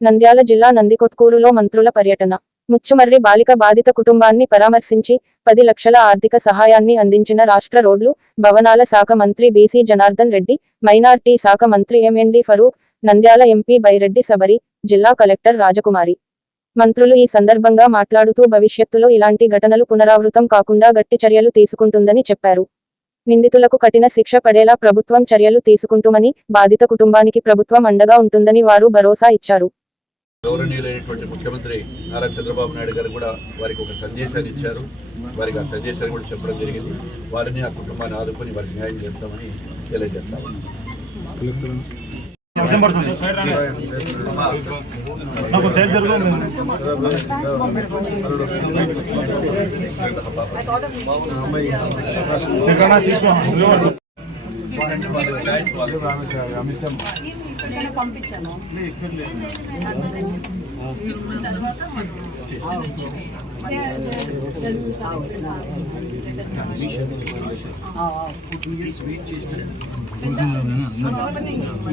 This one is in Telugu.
నంద్యాల జిల్లా నందికొట్కూరులో మంత్రుల పర్యటన. ముచ్చుమర్రి బాలిక బాధిత కుటుంబాన్ని పరామర్శించి పది లక్షల ఆర్థిక సహాయాన్ని అందించిన రాష్ట్ర రోడ్లు భవనాల శాఖ మంత్రి బీసీ జనార్దన్ రెడ్డి మైనార్టీ శాఖ మంత్రి ఎంఎన్డి ఫరూక్ నంద్యాల ఎంపీ బైరెడ్డి సబరి జిల్లా కలెక్టర్ రాజకుమారి. మంత్రులు ఈ సందర్భంగా మాట్లాడుతూ భవిష్యత్తులో ఇలాంటి ఘటనలు పునరావృతం కాకుండా గట్టి చర్యలు తీసుకుంటుందని చెప్పారు. నిందితులకు కఠిన శిక్ష పడేలా ప్రభుత్వం చర్యలు తీసుకుంటుమని బాధిత కుటుంబానికి ప్రభుత్వం అండగా ఉంటుందని వారు భరోసా ఇచ్చారు. గౌరవనీయులైనటువంటి ముఖ్యమంత్రి నారా చంద్రబాబు నాయుడు గారు కూడా వారికి ఒక సందేశాన్ని ఇచ్చారు. వారికి ఆ సందేశాన్ని కూడా చెప్పడం జరిగింది. వారిని ఆ కుటుంబాన్ని ఆదుకొని వారికి న్యాయం చేస్తామని తెలియజేస్తాము వర్షం పడుతుంది నాకు సైడ్ జరుగు సెకండ్ తీసుకో